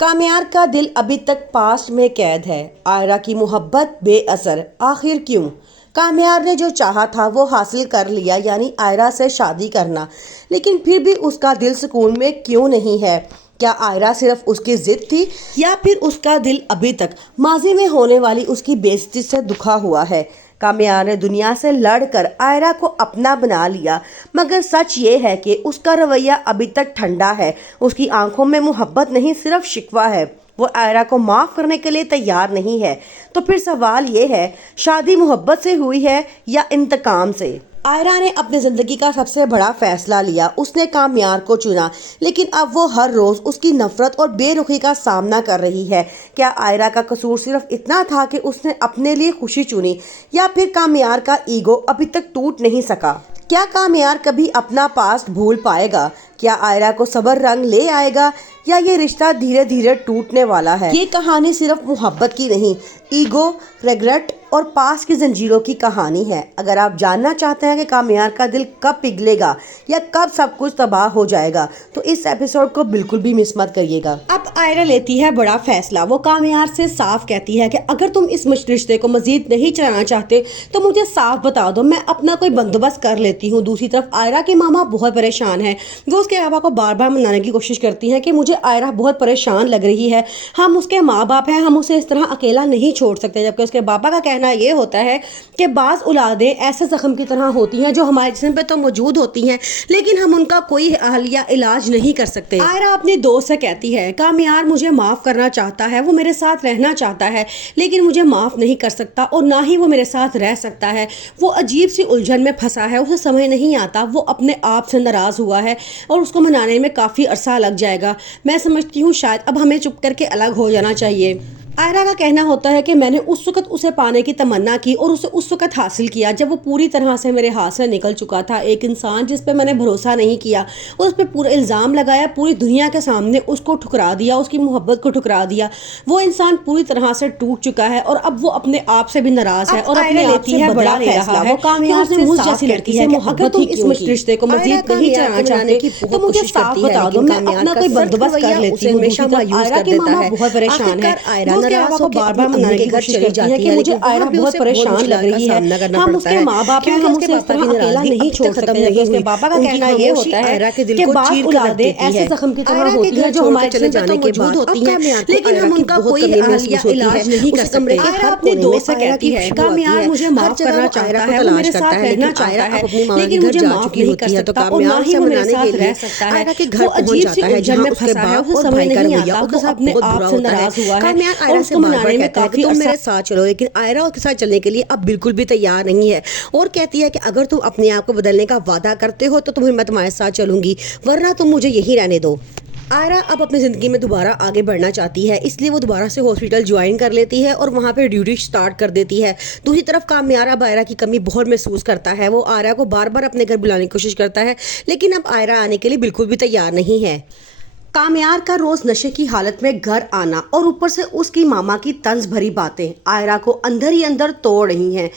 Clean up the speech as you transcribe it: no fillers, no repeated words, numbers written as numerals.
कामयार का दिल अभी तक पास्ट में कैद है। आयरा की मोहब्बत बेअसर, आखिर क्यों? कामयार ने जो चाहा था वो हासिल कर लिया, यानी आयरा से शादी करना, लेकिन फिर भी उसका दिल सुकून में क्यों नहीं है? क्या आयरा सिर्फ उसकी जिद थी या फिर उसका दिल अभी तक माजी में होने वाली उसकी बेइज्जती से दुखा हुआ है? कामयार ने दुनिया से लड़कर आयरा को अपना बना लिया, मगर सच ये है कि उसका रवैया अभी तक ठंडा है। उसकी आंखों में मोहब्बत नहीं, सिर्फ शिकवा है। वो आयरा को माफ़ करने के लिए तैयार नहीं है। तो फिर सवाल ये है, शादी मोहब्बत से हुई है या इंतकाम से? आयरा ने अपनी ज़िंदगी का सबसे बड़ा फैसला लिया। उसने कामयार को चुना, लेकिन अब वो हर रोज़ उसकी नफ़रत और बेरुखी का सामना कर रही है। क्या आयरा का कसूर सिर्फ इतना था कि उसने अपने लिए खुशी चुनी, या फिर कामयार का ईगो अभी तक टूट नहीं सका? क्या कामयार कभी अपना पास्ट भूल पाएगा? क्या आयरा को सब्र रंग ले आएगा, या ये रिश्ता धीरे धीरे टूटने वाला है? ये कहानी सिर्फ मोहब्बत की नहीं, ईगो, रिग्रेट और पास की जंजीरों की कहानी है। अगर आप जानना चाहते हैं कि कामयार का दिल कब पिघलेगा या कब सब कुछ तबाह हो जाएगा, तो इस एपिसोड को बिल्कुल भी मिस मत करिएगा। अब आयरा लेती है बड़ा फैसला। वो कामयार से साफ कहती है कि अगर तुम इस रिश्ते को मजीद नहीं चलाना चाहते तो मुझे साफ बता दो, मैं अपना कोई बंदोबस्त कर लेती हूँ। दूसरी तरफ आयरा के मामा बहुत परेशान है। वो उसके पापा को बार बार मनाने की कोशिश करती हैं कि मुझे आयरा बहुत परेशान लग रही है, हम उसके माँ बाप हैं, हम उसे इस तरह अकेला नहीं छोड़ सकते। जबकि उसके पापा का कहना ये होता है कि बाज़ औलादें ऐसे जख्म की तरह होती हैं जो हमारे जिस्म पे तो मौजूद होती हैं, लेकिन हम उनका कोई हल या इलाज नहीं कर सकते। आयरा अपने दोस्त से कहती है, कामयार मुझे माफ़ करना चाहता है, वो मेरे साथ रहना चाहता है, लेकिन मुझे माफ़ नहीं कर सकता और ना ही वो मेरे साथ रह सकता है। वो अजीब सी उलझन में फंसा है, उसे समझ नहीं आता। वो अपने आप से नाराज़ हुआ है और उसको मनाने में काफ़ी अरसा लग जाएगा। मैं समझती हूँ शायद अब हमें चुप करके अलग हो जाना चाहिए। आयरा का कहना होता है कि मैंने उस वक्त उसे पाने की तमन्ना की और उसे उस वक्त हासिल किया जब वो पूरी तरह से मेरे हाथ से निकल चुका था। एक इंसान जिस पे मैंने भरोसा नहीं किया, उस पर पूरा इल्ज़ाम लगाया, पूरी दुनिया के सामने उसको ठुकरा दिया, उसकी मोहब्बत को ठुकरा दिया। वो इंसान पूरी तरह से टूट चुका है और अब वो अपने आप से भी नाराज़ है और अपने आप से बदला ले रहा है। वो कामयार से मुझ जैसी लड़की से मोहब्बत ही क्यों की? रिश्ते को मज़ीद नहीं चलाना चाहते तो मुझे साफ बता दो, मैं अपना कोई बंदोबस्त कर लेती हूँ। आयरा के मामा बहुत परेशान है, को बार बार मनाने की कोशिश करती है कि मुझे आयरा बहुत परेशान लग रही है, हम उसके माँ बाप हैं, हम उसे इस तरह अकेला नहीं छोड़ सकते। उसके पापा का कहना ये होता है कि बाज़ औलादें ऐसे जख्म की तरह होती हैं जो हमारे चले जाने के बाद होती हैं, लेकिन हम उनका कोई हल या इलाज नहीं कर सकते। आयरा अपने दोस्त से कहती है, कामयार मुझे माफ करना चाहता है, वो मेरे साथ रहना चाहता है, लेकिन मुझे माफ नहीं कर सकता और ना ही वो मेरे साथ रह सकता है। वो अजीब सी उलझन में फंसा है, उसे समझ नहीं आता। वो अपने आप से नाराज हुआ है और उसको मनाने में काफी तुम मेरे साथ चलो, लेकिन आयरा उसके साथ चलने के लिए अब बिल्कुल भी तैयार नहीं है और कहती है कि अगर तुम अपने आप को बदलने का वादा करते हो तो तुम्हें मैं तुम्हारे साथ चलूंगी, वरना तुम मुझे यही रहने दो। आयरा अब अपनी ज़िंदगी में दोबारा आगे बढ़ना चाहती है, इसलिए वो दोबारा से हॉस्पिटल ज्वाइन कर लेती है और वहाँ पे ड्यूटी स्टार्ट कर देती है। दूसरी तरफ कामयार अब आयरा की कमी बहुत महसूस करता है। वो आयरा को बार बार अपने घर बुलाने की कोशिश करता है, लेकिन अब आयरा आने के लिए बिल्कुल भी तैयार नहीं है। कामयार का रोज नशे की हालत में घर आना और ऊपर से उसकी मामा की तंज भरी बातें आयरा को अंदर ही अंदर तोड़ रही हैं।